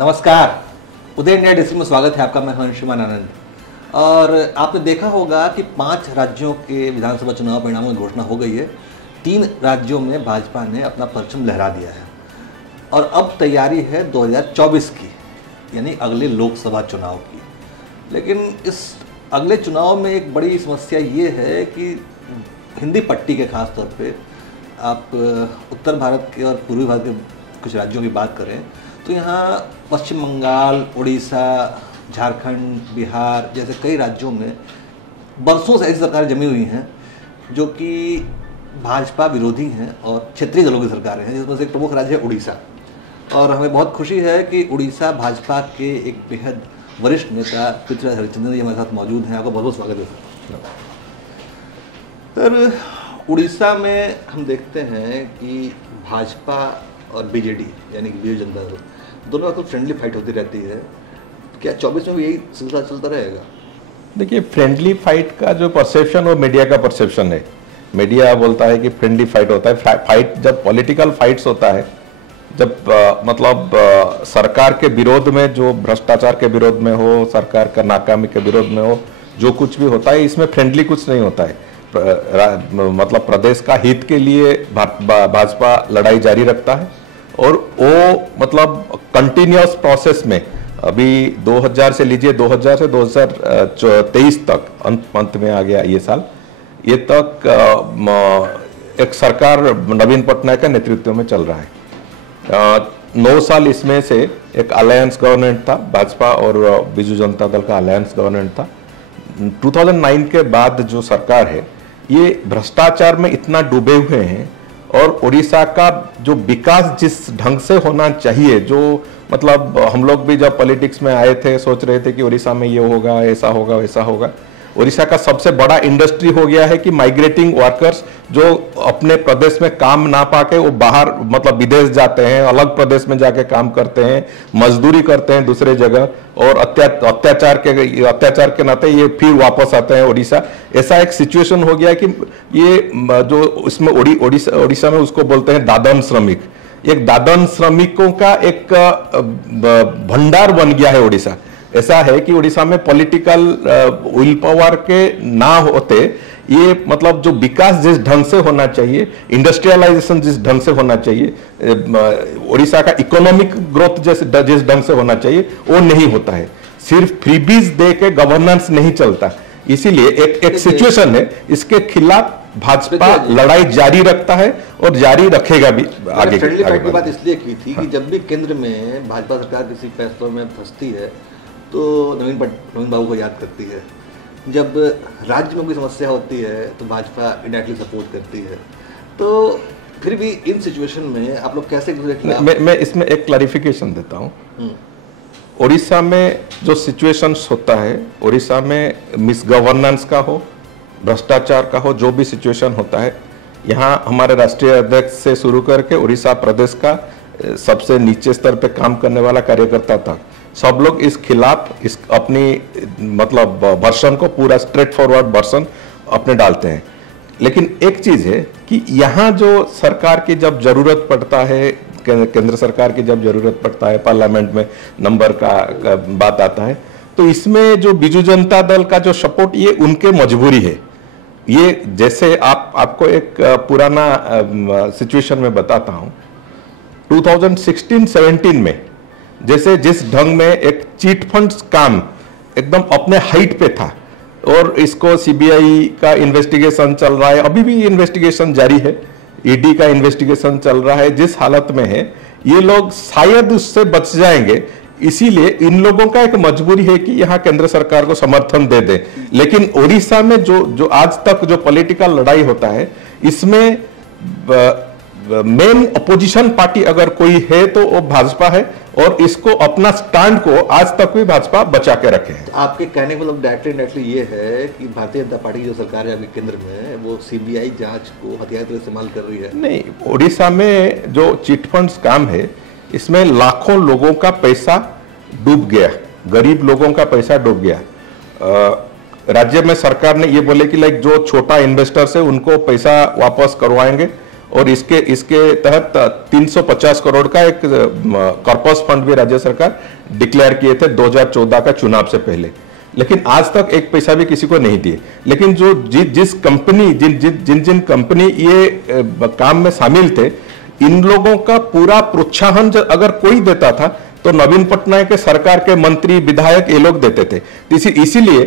नमस्कार, उदय India district में स्वागत है आपका। मैं हूं अंशुमान आनंद। और आपने देखा होगा कि 5 राज्यों के विधानसभा चुनाव परिणामों की घोषणा हो गई है। 3 राज्यों में भाजपा ने अपना परचम लहरा दिया है और अब तैयारी है 2024 की, यानी अगले लोकसभा चुनाव की। लेकिन इस अगले चुनाव में एक बड़ी समस्या ये है कि हिंदी पट्टी के खास तौर पे आप उत्तर भारत के और पूर्वी भारत के कुछ राज्यों की बात करें तो यहाँ पश्चिम बंगाल, उड़ीसा, झारखंड, बिहार जैसे कई राज्यों में बरसों से ऐसी सरकारें जमी हुई हैं जो कि भाजपा विरोधी हैं और क्षेत्रीय दलों की सरकारें हैं, जिसमें से एक प्रमुख राज्य है उड़ीसा। और हमें बहुत खुशी है कि उड़ीसा भाजपा के एक बेहद वरिष्ठ नेता पृथ्वीराज हरिचंदन जी हमारे साथ मौजूद हैं। आपका बहुत बहुत स्वागत है सर। उड़ीसा में हम देखते हैं कि भाजपा और बीजेडी यानी कि बीजेपी जनता दल दोनों का फ्रेंडली फाइट होती रहती है। क्या 24 में भी यही सिलसिला चलता रहेगा? देखिए, फ्रेंडली फाइट का जो परसेप्शन वो मीडिया का परसेप्शन है। मीडिया बोलता है कि फ्रेंडली फाइट होता है। फाइट जब पॉलिटिकल फाइट्स होता है, जब सरकार के विरोध में, जो भ्रष्टाचार के विरोध में हो, सरकार का नाकामी के विरोध में हो, जो कुछ भी होता है इसमें फ्रेंडली कुछ नहीं होता है। मतलब प्रदेश का हित के लिए भाजपा लड़ाई जारी रखता है और वो मतलब कंटिन्यूअस प्रोसेस में अभी 2000 से लीजिए 2000 से 2023 तक अंत में आ गया ये साल, ये तक एक सरकार नवीन पटनायक के नेतृत्व में चल रहा है। 9 साल इसमें से एक अलायंस गवर्नमेंट था, भाजपा और बीजू जनता दल का अलायंस गवर्नमेंट था। 2009 के बाद जो सरकार है ये भ्रष्टाचार में इतना डूबे हुए हैं और उड़ीसा का जो विकास जिस ढंग से होना चाहिए, जो मतलब हम लोग भी जब पॉलिटिक्स में आए थे सोच रहे थे कि उड़ीसा में ये होगा, ऐसा होगा, वैसा होगा। उड़ीसा का सबसे बड़ा इंडस्ट्री हो गया है कि माइग्रेटिंग वर्कर्स जो अपने प्रदेश में काम ना पाके वो बाहर मतलब विदेश जाते हैं, अलग प्रदेश में जाके काम करते हैं, मजदूरी करते हैं दूसरे जगह और अत्याचार के नाते ये फिर वापस आते हैं उड़ीसा। ऐसा एक सिचुएशन हो गया कि ये जो इसमें उड़ीसा में उसको बोलते हैं दादन श्रमिक। एक दादन श्रमिकों का एक भंडार बन गया है उड़ीसा। ऐसा है कि उड़ीसा में पॉलिटिकल विल पावर के ना होते ये मतलब जो विकास जिस ढंग से होना चाहिए, इंडस्ट्रियलाइजेशन जिस ढंग से होना चाहिए, उड़ीसा का इकोनॉमिक ग्रोथ जिस ढंग से होना चाहिए वो नहीं होता है। सिर्फ फ्रीबीज दे के गवर्नेंस नहीं चलता। इसीलिए एक सिचुएशन है, इसके खिलाफ भाजपा लड़ाई जारी रखता है और जारी रखेगा भी आगे। की बात इसलिए की थी कि जब भी केंद्र में भाजपा सरकार किसी फैसलों में फंसती है तो नवीन बाबू को याद करती है। जब राज्य में कोई समस्या होती है तो भाजपा इनडायरेक्टली सपोर्ट करती है। तो फिर भी इन सिचुएशन में आप लोग कैसे मैं इसमें एक क्लैरिफिकेशन देता हूँ। उड़ीसा में जो सिचुएशंस होता है, उड़ीसा में मिस गवर्नेंस का हो, भ्रष्टाचार का हो, जो भी सिचुएशन होता है, यहाँ हमारे राष्ट्रीय अध्यक्ष से शुरू करके उड़ीसा प्रदेश का सबसे नीचे स्तर पे काम करने वाला कार्यकर्ता था, सब लोग इस खिलाफ इस अपनी मतलब वर्षन को पूरा स्ट्रेट फॉरवर्ड वर्षन अपने डालते हैं। लेकिन एक चीज है कि यहाँ जो सरकार की जब जरूरत पड़ता है, केंद्र सरकार की जब जरूरत पड़ता है, पार्लियामेंट में नंबर का बात आता है, तो इसमें जो बीजू जनता दल का जो सपोर्ट ये उनके मजबूरी है। ये जैसे आपको एक पुराना सिचुएशन में बताता हूँ। 2016-17 में जैसे जिस ढंग में एक चीट फंड्स काम एकदम अपने हाइट पे था और इसको सीबीआई का इन्वेस्टिगेशन चल रहा है, अभी भी इन्वेस्टिगेशन जारी है, ईडी का इन्वेस्टिगेशन चल रहा है, जिस हालत में है ये लोग शायद उससे बच जाएंगे। इसीलिए इन लोगों का एक मजबूरी है कि यहाँ केंद्र सरकार को समर्थन दे दे। लेकिन उड़ीसा में जो आज तक जो पॉलिटिकल लड़ाई होता है, इसमें मेन अपोजिशन पार्टी अगर कोई है तो वो भाजपा है और इसको अपना स्टैंड को आज तक भी भाजपा बचा के रखे हैं। तो आपके कहने का मतलब डायरेक्टली ये है कि भारतीय जनता पार्टी की जो सरकार है अभी केंद्र में, वो सीबीआई जांच को हथियार के इस्तेमाल कर रही है? नहीं, उड़ीसा में जो चिट फंड्स काम है इसमें लाखों लोगों का पैसा डूब गया, गरीब लोगों का पैसा डूब गया। राज्य में सरकार ने ये बोले कि लाइक जो छोटा इन्वेस्टर्स है उनको पैसा वापस करवाएंगे और इसके इसके तहत 350 करोड़ का एक कॉर्पस फंड भी राज्य सरकार डिक्लेयर किए थे 2014 का चुनाव से पहले, लेकिन आज तक एक पैसा भी किसी को नहीं दिए। लेकिन जो जिस कंपनी जिन कंपनी ये काम में शामिल थे, इन लोगों का पूरा प्रोत्साहन अगर कोई देता था तो नवीन पटनायक के सरकार के मंत्री विधायक ये लोग देते थे। इसीलिए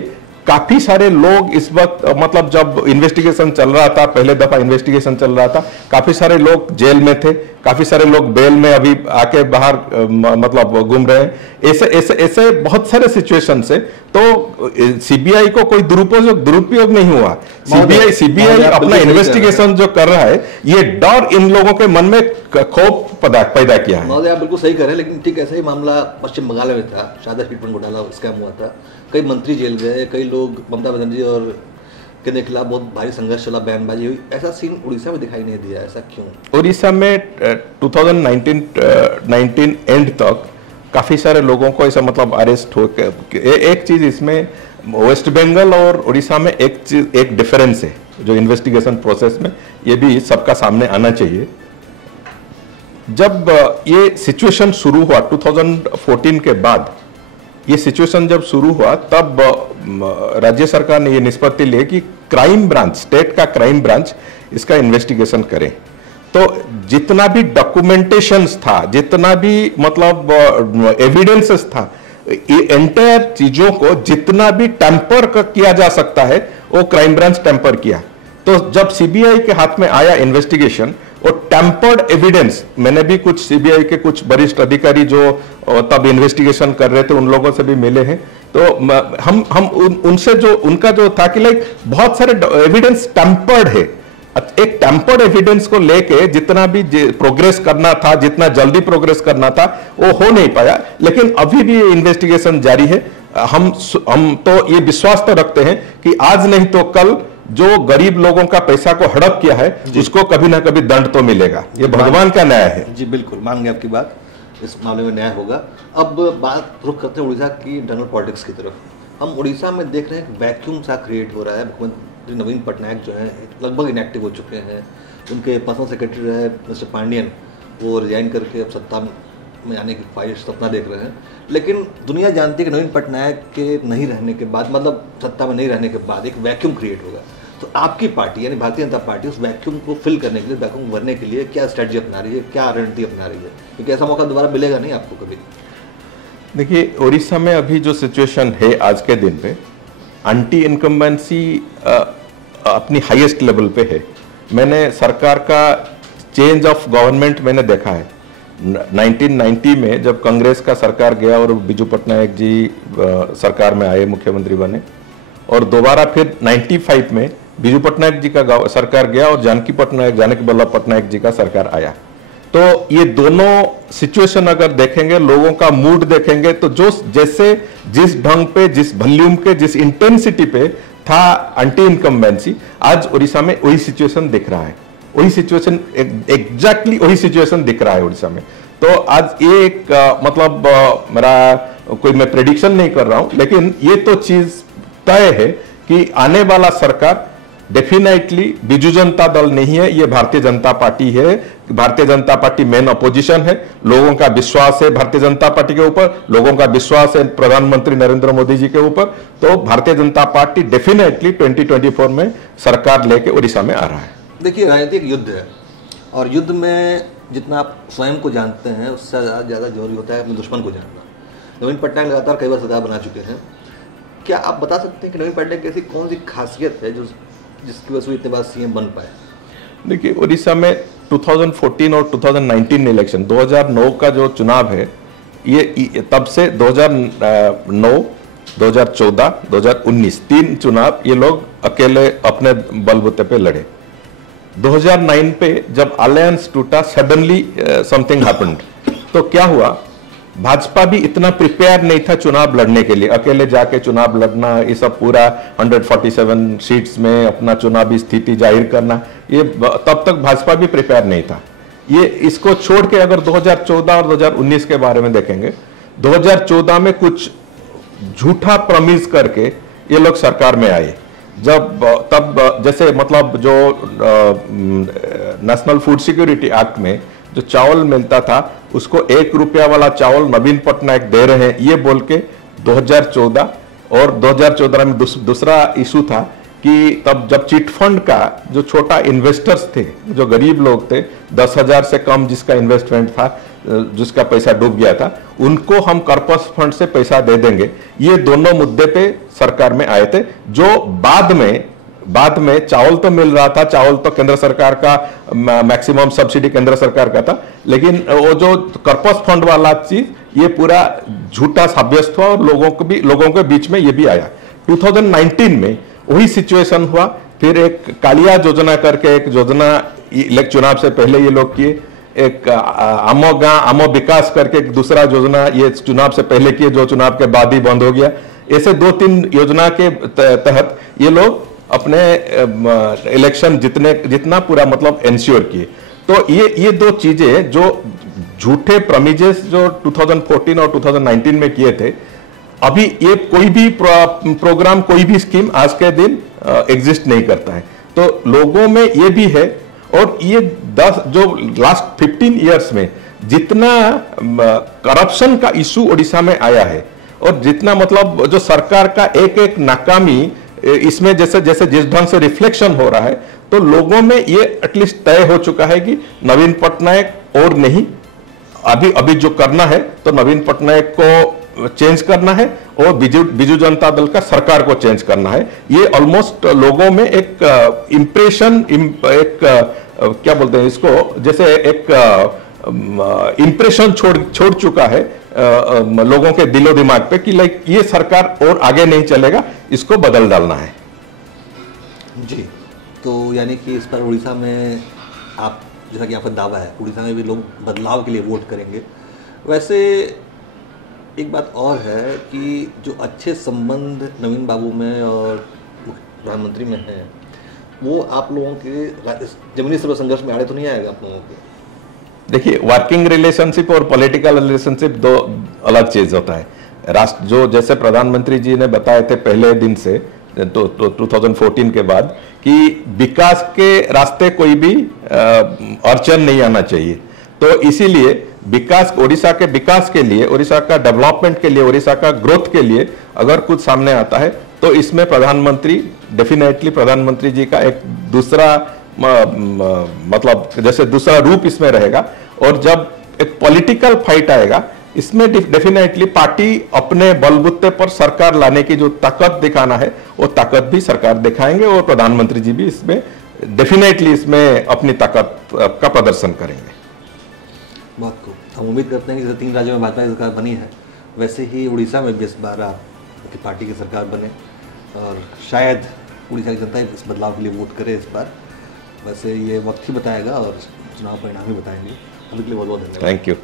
काफी सारे लोग इस वक्त, मतलब जब इन्वेस्टिगेशन चल रहा था, पहले दफा इन्वेस्टिगेशन चल रहा था, काफी सारे लोग जेल में थे, काफी सारे लोग बेल में अभी आके बाहर मतलब घूम रहे हैं। ऐसे बहुत सारे सिचुएशन से तो सीबीआई को कोई दुरुपयोग नहीं हुआ। सीबीआई अपना इन्वेस्टिगेशन जो कर रहा है, ये डर इन लोगों के मन में खौफ पैदा किया है। महोदय, आप बिल्कुल सही कह रहे हैं, लेकिन ठीक ऐसा ही मामला पश्चिम बंगाल में था, शारदा चिटफंड घोटाला स्कैम हुआ था, कई मंत्री जेल गए, कई लोग ममता बनर्जी और के खिलाफ बहुत भारी संघर्ष चला, बयानबाजी हुई। ऐसा सीन उड़ीसा में दिखाई नहीं दिया, ऐसा क्यों? उड़ीसा में 2019 एंड तक काफी सारे लोगों को ऐसा मतलब अरेस्ट हो। एक चीज इसमें वेस्ट बंगाल और उड़ीसा में एक डिफरेंस है जो इन्वेस्टिगेशन प्रोसेस में, ये भी सबका सामने आना चाहिए। जब ये सिचुएशन शुरू हुआ 2014 के बाद, ये सिचुएशन जब शुरू हुआ तब राज्य सरकार ने ये निष्पत्ति ली कि क्राइम ब्रांच, स्टेट का क्राइम ब्रांच इसका इन्वेस्टिगेशन करे। तो जितना भी डॉक्यूमेंटेशंस था, जितना भी मतलब एविडेंसेस था, ये एंटायर चीजों को जितना भी टेम्पर किया जा सकता है वो क्राइम ब्रांच टेम्पर किया। तो जब सीबीआई के हाथ में आया इन्वेस्टिगेशन और टेम्पर्ड एविडेंस, मैंने भी कुछ सीबीआई के कुछ वरिष्ठ अधिकारी जो तब इन्वेस्टिगेशन कर रहे थे उन लोगों से भी मिले हैं, तो हम उनसे जो उनका जो था कि लाइक बहुत सारे एविडेंस टेम्पर्ड है। एक टेम्पर्ड एविडेंस को लेके जितना भी प्रोग्रेस करना था, जितना जल्दी प्रोग्रेस करना था, वो हो नहीं पाया। लेकिन अभी भी इन्वेस्टिगेशन जारी है। हम तो ये विश्वास तो रखते हैं कि आज नहीं तो कल जो गरीब लोगों का पैसा को हड़प किया है उसको कभी ना कभी दंड तो मिलेगा। ये भगवान का न्याय है। जी बिल्कुल, मान गए आपकी बात, इस मामले में न्याय होगा। अब बात रुख करते हैं उड़ीसा की इंटरनल पॉलिटिक्स की तरफ। हम उड़ीसा में देख रहे हैं वैक्यूम सा क्रिएट हो रहा है। मुख्यमंत्री नवीन पटनायक जो है लगभग इनएक्टिव हो चुके हैं। उनके पर्सनल सेक्रेटरी रहे मिस्टर पांडियन, वो रिजाइन करके अब सत्ता में आने की ख्वाहिश सपना देख रहे हैं। लेकिन दुनिया जानती है कि नवीन पटनायक के नहीं रहने के बाद, मतलब सत्ता में नहीं रहने के बाद एक वैक्यूम क्रिएट होगा। तो आपकी पार्टी यानी भारतीय जनता पार्टी उस वैक्यूम को फिल करने के लिए, वैक्यूम भरने के लिए क्या स्ट्रेटजी अपना रही है, क्या रणनीति अपना रही है? क्योंकि ऐसा मौका दोबारा मिलेगा नहीं आपको कभी। देखिए, उड़ीसा में अभी जो सिचुएशन है आज के दिन पे, एंटी इनकम्बेंसी अपनी हाईएस्ट लेवल पे है। मैंने सरकार का चेंज ऑफ गवर्नमेंट मैंने देखा है। 1990 में जब कांग्रेस का सरकार गया और बिजू पटनायक जी सरकार में आए, मुख्यमंत्री बने, और दोबारा फिर 95 में बिजू पटनायक जी का सरकार गया और जानकी वल्लभ पटनायक जी का सरकार आया। तो ये दोनों सिचुएशन अगर देखेंगे, लोगों का मूड देखेंगे, तो जो जैसे जिस ढंग पे, जिस वॉल्यूम के, जिस इंटेंसिटी पे था एंटी इनकम्बेंसी, आज उड़ीसा में वही सिचुएशन दिख रहा है। वही सिचुएशन एग्जैक्टली वही सिचुएशन दिख रहा है उड़ीसा में। तो आज ये एक मतलब मेरा कोई मैं प्रेडिक्शन नहीं कर रहा हूं, लेकिन ये तो चीज तय है कि आने वाला सरकार डेफिनेटली बिजू जनता दल नहीं है, ये भारतीय जनता पार्टी है। Bharatiya Janata party main opposition है। लोगों का विश्वास है भारतीय जनता पार्टी के ऊपर, लोगों का विश्वास है प्रधानमंत्री नरेंद्र मोदी जी के ऊपर। तो भारतीय जनता पार्टी डेफिनेटली 2024 में सरकार लेके उड़ीसा में आ रहा है। देखिए, राजनीतिक युद्ध है और युद्ध में जितना आप स्वयं को जानते हैं उससे ज़्यादा जरूरी होता है अपने दुश्मन को जानना। नवीन पटनायक लगातार कई बार सरकार बना चुके हैं। क्या आप बता सकते हैं कि नवीन पटनायक की ऐसी कौन सी खासियत है जिसकी वजह से इतने बार सीएम बन पाए? देखिए, उड़ीसा में 2014 और 2019 इलेक्शन, 2009 का जो चुनाव है, ये तब से 2009, 2014, 2019 तीन चुनाव ये लोग अकेले अपने बलबूते पे लड़े। 2009 पे जब अलायंस टूटा, सडनली समथिंग हैपेंड। तो क्या हुआ, भाजपा भी इतना प्रिपेयर नहीं था चुनाव लड़ने के लिए। अकेले जाके चुनाव लड़ना, ये सब पूरा 147 सीट्स में अपना चुनावी स्थिति जाहिर करना, ये तब तक भाजपा भी प्रिपेयर नहीं था। ये इसको छोड़ के अगर 2014 और 2019 के बारे में देखेंगे, 2014 में कुछ झूठा प्रॉमिस करके ये लोग सरकार में आए। तब जैसे मतलब जो नेशनल फूड सिक्योरिटी एक्ट में जो चावल मिलता था उसको 1 रुपया वाला चावल नवीन पटनायक दे रहे हैं, ये बोल के 2014 और 2014 में दूसरा इशू था कि तब जब चिट फंड का जो छोटा इन्वेस्टर्स थे, जो गरीब लोग थे, 10,000 से कम जिसका इन्वेस्टमेंट था, जिसका पैसा डूब गया था, उनको हम कॉर्पस फंड से पैसा दे देंगे। ये दोनों मुद्दे पे सरकार में आए थे, जो बाद में चावल तो मिल रहा था, चावल तो केंद्र सरकार का मैक्सिमम सब्सिडी केंद्र सरकार का था, लेकिन वो जो कॉर्पस फंड वाला चीज ये पूरा झूठा साब्यस्त हुआ और लोगों के बीच में ये भी आया। 2019 में वही सिचुएशन हुआ। फिर एक कालिया योजना करके एक योजना चुनाव से पहले ये लोग किए, एक आमो विकास करके एक दूसरा योजना ये चुनाव से पहले किए, जो चुनाव के बाद ही बंद हो गया। ऐसे 2-3 योजना के तहत ये लोग अपने इलेक्शन जितना पूरा मतलब एंश्योर किए। तो ये 2 चीजें जो झूठे प्रमिजेस जो 2014 और 2019 में किए थे, अभी ये कोई भी प्रोग्राम, कोई भी स्कीम आज के दिन एग्जिस्ट नहीं करता है। तो लोगों में ये भी है, और ये 10 जो लास्ट 15 इयर्स में जितना करप्शन का इशू उड़ीसा में आया है, और जितना मतलब जो सरकार का एक नाकामी इसमें जैसे जिस ढंग से रिफ्लेक्शन हो रहा है, तो लोगों में ये एटलीस्ट तय हो चुका है कि नवीन पटनायक और नहीं, अभी जो करना है तो नवीन पटनायक को चेंज करना है और बिजू जनता दल का सरकार को चेंज करना है। ये ऑलमोस्ट लोगों में एक इम्प्रेशन, एक क्या बोलते हैं इसको, जैसे एक इम्प्रेशन छोड़ चुका है लोगों के दिलो दिमाग पे कि लाइक ये सरकार और आगे नहीं चलेगा, इसको बदल डालना है। जी, तो यानी कि इस पर उड़ीसा में आप, जैसा कि आपका दावा है, उड़ीसा में भी लोग बदलाव के लिए वोट करेंगे। वैसे एक बात और है कि जो अच्छे संबंध नवीन बाबू में और प्रधानमंत्री में है, वो आप लोगों के जमीनी स्तर पर संघर्ष में आड़े तो नहीं आएगा आप लोगों के? देखिए, वर्किंग रिलेशनशिप और पॉलिटिकल रिलेशनशिप 2 अलग चीज होता है। राष्ट्र जो जैसे प्रधानमंत्री जी ने बताए थे पहले दिन से, तो 2014 के बाद, कि विकास के रास्ते कोई भी अड़चन नहीं आना चाहिए। तो इसीलिए उड़ीसा के विकास के लिए, उड़ीसा का डेवलपमेंट के लिए, उड़ीसा का ग्रोथ के लिए अगर कुछ सामने आता है तो इसमें डेफिनेटली प्रधानमंत्री जी का एक दूसरा मतलब जैसे दूसरा रूप इसमें रहेगा। और जब एक पॉलिटिकल फाइट आएगा, इसमें डेफिनेटली पार्टी अपने बलबूते पर सरकार लाने की जो ताकत दिखाना है, वो ताकत भी सरकार दिखाएंगे, और प्रधानमंत्री जी भी इसमें डेफिनेटली इसमें अपनी ताकत का प्रदर्शन करेंगे। बहुत खूब। हम उम्मीद करते हैं कि जैसे 3 राज्यों में भाजपा की सरकार बनी है, वैसे ही उड़ीसा में भी इस बार आपकी पार्टी की सरकार बने, और शायद उड़ीसा की जनता इस बदलाव के लिए वोट करे इस बार। वैसे ये वक्त ही बताएगा और चुनाव परिणाम ही बताएंगे। अभी के लिए बहुत बहुत धन्यवाद। Thank you.